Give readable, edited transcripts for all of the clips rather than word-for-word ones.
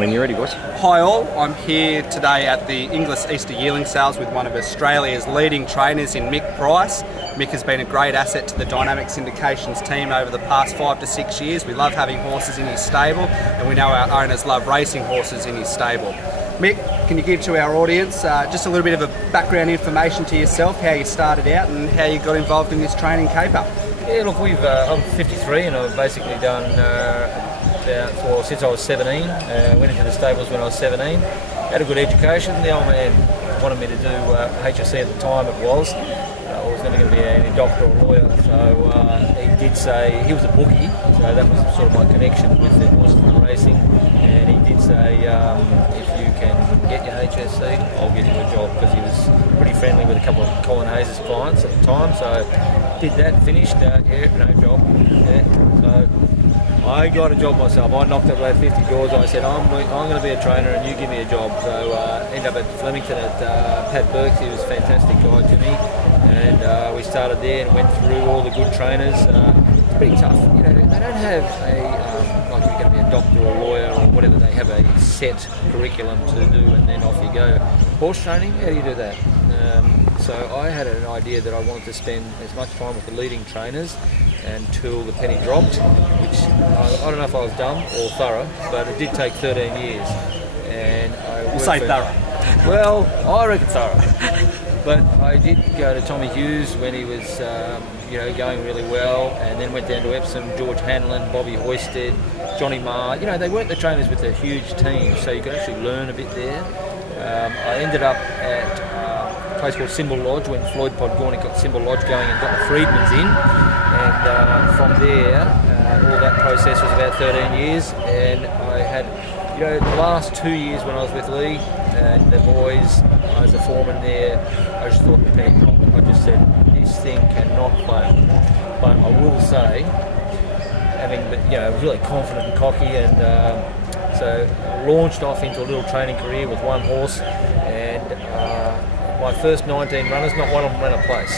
When you're ready, boys. Hi all, I'm here today at the Inglis Easter Yearling Sales with one of Australia's leading trainers in Mick Price. Mick has been a great asset to the Dynamic Syndications team over the past 5 to 6 years. We love having horses in his stable, and we know our owners love racing horses in his stable. Mick, can you give to our audience just a little bit of a background information to yourself, how you started out and how you got involved in this training caper? Yeah, look, I'm 53 and I've basically done since I was 17. Went into the stables when I was 17. Had a good education. The old man wanted me to do HSC at the time. It was. I was never going to be any doctor or lawyer, so he did say he was a bookie, so that was sort of my connection with the horses and racing. And he did say, if you can get your HSC, I'll get you a job, because he was pretty friendly with a couple of Colin Hayes' clients at the time. So did that, finished, yeah, no job. Yeah, so I got a job myself. I knocked up about 50 doors. I said, I'm going to be a trainer and you give me a job. So ended up at Flemington at Pat Burks. He was a fantastic guy to me. And we started there and went through all the good trainers. It's pretty tough. You know, they don't have a, like if you're going to be a doctor or a lawyer or whatever, they have a set curriculum to do and then off you go. Horse training, how do you do that? So I had an idea that I wanted to spend as much time with the leading trainers until the penny dropped, which I don't know if I was dumb or thorough, but it did take 13 years. And I say thorough. Well, I reckon thorough. But I did go to Tommy Hughes when he was, going really well, and then went down to Epsom, George Hanlon, Bobby Hoisted, Johnny Marr. You know, they weren't the trainers with a huge team, so you could actually learn a bit there. I ended up at a place called Symbol Lodge when Floyd Podgornick got Symbol Lodge going and got the Freedmans in. And from there, all that process was about 13 years, and I had, the last 2 years when I was with Lee and the boys, I was a foreman there, I just thought the penny dropped. I just said, this thing cannot fail. But I will say, having been, really confident and cocky, and so launched off into a little training career with one horse, and my first 19 runners, not one of them ran a place.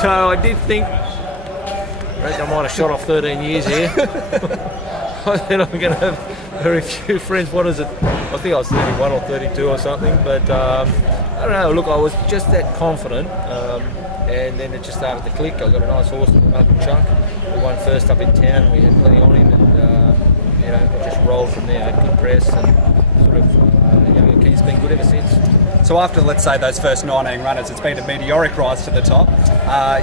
So I did think, I reckon I might have shot off 13 years here. I said I'm going to have very few friends. What is it? I think I was 31 or 32 or something, but I don't know. Look, I was just that confident, and then it just started to click. I got a nice horse, Uncle Chuck. We won first up in town. We had plenty on him, and it just rolled from there. Good press, and sort of, he's been good ever since. So after, let's say, those first 19 runners, it's been a meteoric rise to the top.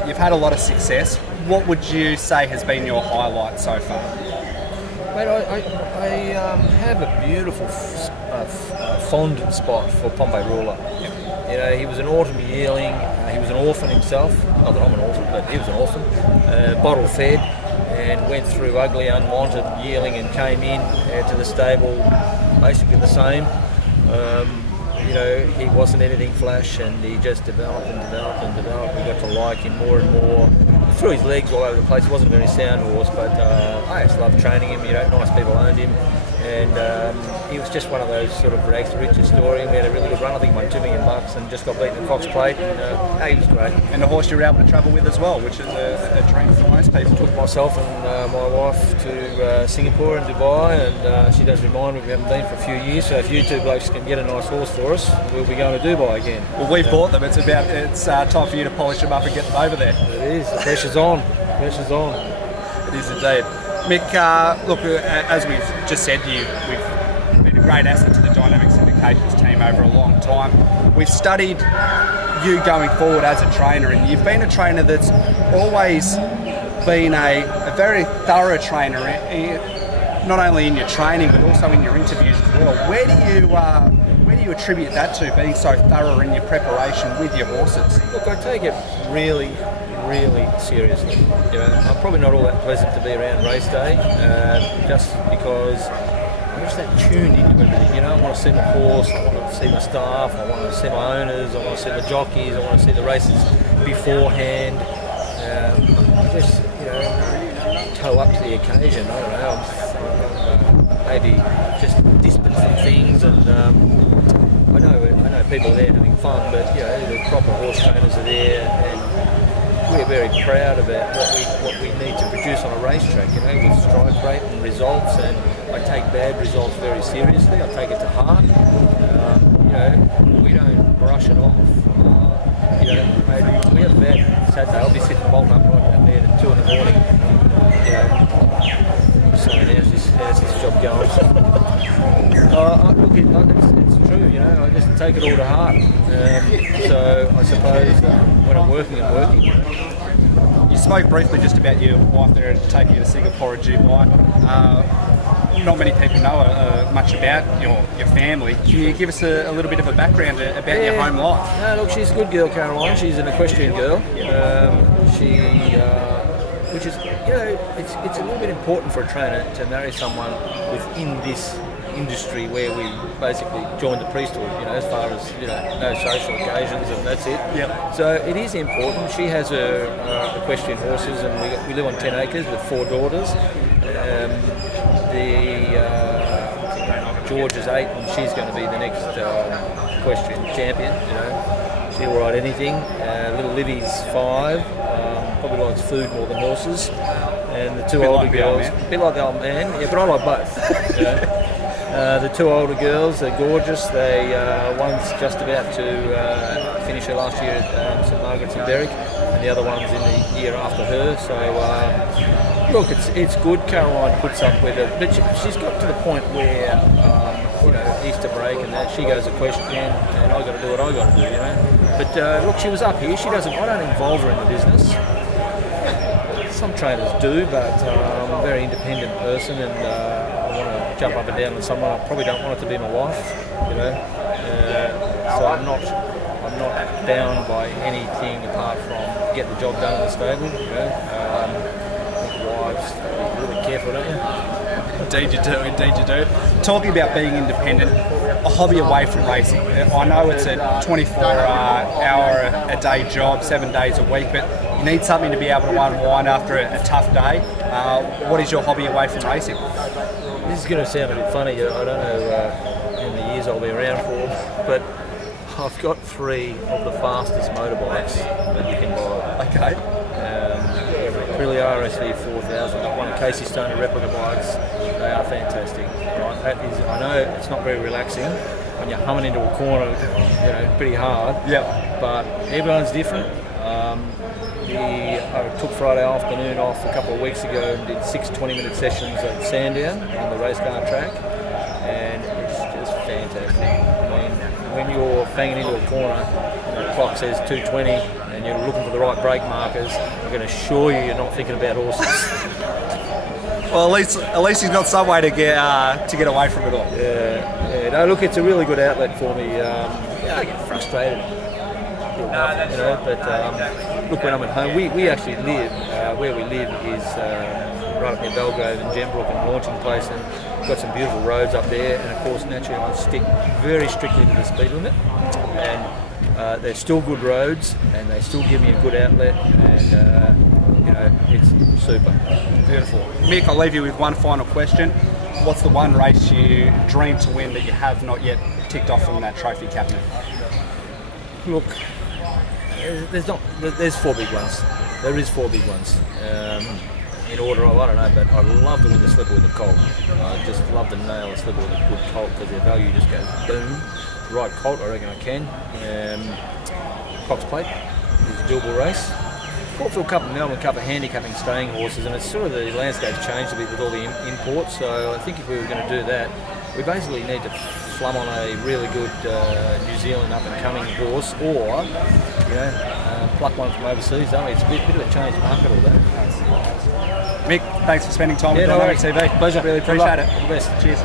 You've had a lot of success. What would you say has been your highlight so far? Mate, I have a beautiful fond spot for Pompey Ruler. Yep. He was an autumn yearling. He was an orphan himself. Not that I'm an orphan, but he was an orphan. Bottle fed, and went through ugly, unwanted yearling, and came in to the stable basically the same. He wasn't anything flash, and he just developed and developed and developed. We got to like him more and more. He threw his legs all over the place. He wasn't a very sound horse, but I just loved training him. Nice people owned him, and he was just one of those sort of rags to riches story. We had a really good run. I think he won $2 million and just got beaten at Cox Plate. And he was great. And the horse you were able to travel with as well, which is a dream for most people. Took myself and my wife to Singapore and Dubai, and she does remind me we haven't been for a few years. So if you two blokes can get a nice horse for us, we'll be going to Dubai again. Well, we've bought them. It's time for you to polish them up and get them over there. It is. The pressure's on. Pressure's on. It is indeed. Mick, look, as we've just said to you, we've been a great asset to the Dynamic Syndications team over a long time. We've studied you going forward as a trainer, and you've been a trainer that's always been a very thorough trainer, not only in your training but also in your interviews as well. Where do you attribute that to, being so thorough in your preparation with your horses? Look, I take it really seriously. I'm probably not all that pleasant to be around race day, just because I'm just that tuned into everything. I want to see my horse, I want to see my staff, I want to see my owners, I want to see the jockeys, I want to see the races beforehand. I just, toe up to the occasion. I don't know. Maybe just distant from things, and I know people are there having fun, but the proper horse trainers are there, and we're very proud about what we need to produce on a racetrack, with strike rate and results, and I take bad results very seriously. I take it to heart. You know, we don't brush it off. You know, maybe we have a bad Saturday. I'll be sitting bolt upright in bed at 2 in the morning. You know, saying how's this job going? Look, it's true. You know, I just take it all to heart. So I suppose when I'm working, I'm working. You spoke briefly just about your wife there and taking you to Singapore and Dubai. Not many people know much about your family. Can you give us a little bit of a background about your home life? No, look, she's a good girl, Caroline. She's an equestrian girl. Which is, you know, it's a little bit important for a trainer to marry someone within this industry where we basically join the priesthood, you know, as far as, you know, no social occasions and that's it. Yep. So it is important. She has her equestrian horses, and we live on 10 acres with 4 daughters. George is 8 and she's going to be the next equestrian champion, you know. She'll ride anything. Little Livy's 5. Probably likes food more than horses, and the 2 older girls, a bit like the old man, yeah, but I like both. You know? The 2 older girls are gorgeous. One's just about to finish her last year at St Margaret's in Berwick, and the other one's in the year after her. So look, it's good. Caroline puts up with it, but she's got to the point where you know, Easter break and that, she goes equestrian, and I got to do what I got to do, you know. But look, she was up here. She doesn't. I don't involve her in the business. Some trainers do, but I'm a very independent person, and I want to jump up and down with someone. I probably don't want it to be my wife, you know. So I'm not bound by anything apart from get the job done in the stable. You know, I think wives are really careful, don't you? Indeed you do. Talking about being independent, a hobby away from racing. I know it's a 24-hour a day job, 7 days a week, but you need something to be able to unwind after a tough day. What is your hobby away from racing? This is going to sound a bit funny. I don't know how many years I'll be around for, but I've got 3 of the fastest motorbikes that you can buy. Okay. Aprilia RSV 4000. I've got one of Casey Stoner replica bikes. They are fantastic. Right? That is, I know it's not very relaxing when you're humming into a corner, you know, pretty hard. Yep. But everyone's different. I took Friday afternoon off a couple of weeks ago and did 6 20-minute sessions at Sandown on the race car track, and it's just fantastic. I mean, when you're banging into a corner and the clock says 2:20 and you're looking for the right brake markers, I can assure you're not thinking about horses. Well, at least he's got some way to get away from it all. Yeah. No, look, it's a really good outlet for me. Yeah, I get frustrated, you know. But look, when I'm at home, we actually live where we live is right up near Belgrave and Gembrook and Launching Place, and we've got some beautiful roads up there. And of course, naturally, I stick very strictly to the speed limit. And they're still good roads, and they still give me a good outlet, and you know, it's super. Beautiful. Mick, I'll leave you with one final question. What's the one race you dream to win that you have not yet ticked off from that trophy cabinet? Look, there's 4 big ones. There is 4 big ones. In order of, I don't know, but I'd love to win the slipper with a colt. I just love to nail a slipper with a good colt because their value just goes boom. The right colt, I reckon I can. Cox Plate is a doable race. Caulfield Cup and Melbourne Cup are handicapping staying horses, and it's sort of the landscape's changed a bit with all the imports. So I think if we were going to do that, we basically need to flum on a really good New Zealand up-and-coming horse, or you know, pluck one from overseas. Don't we? It's a bit of a changed market, all that. Mick, thanks for spending time with Dynamic TV. Pleasure. Really appreciate it. All the best. Cheers.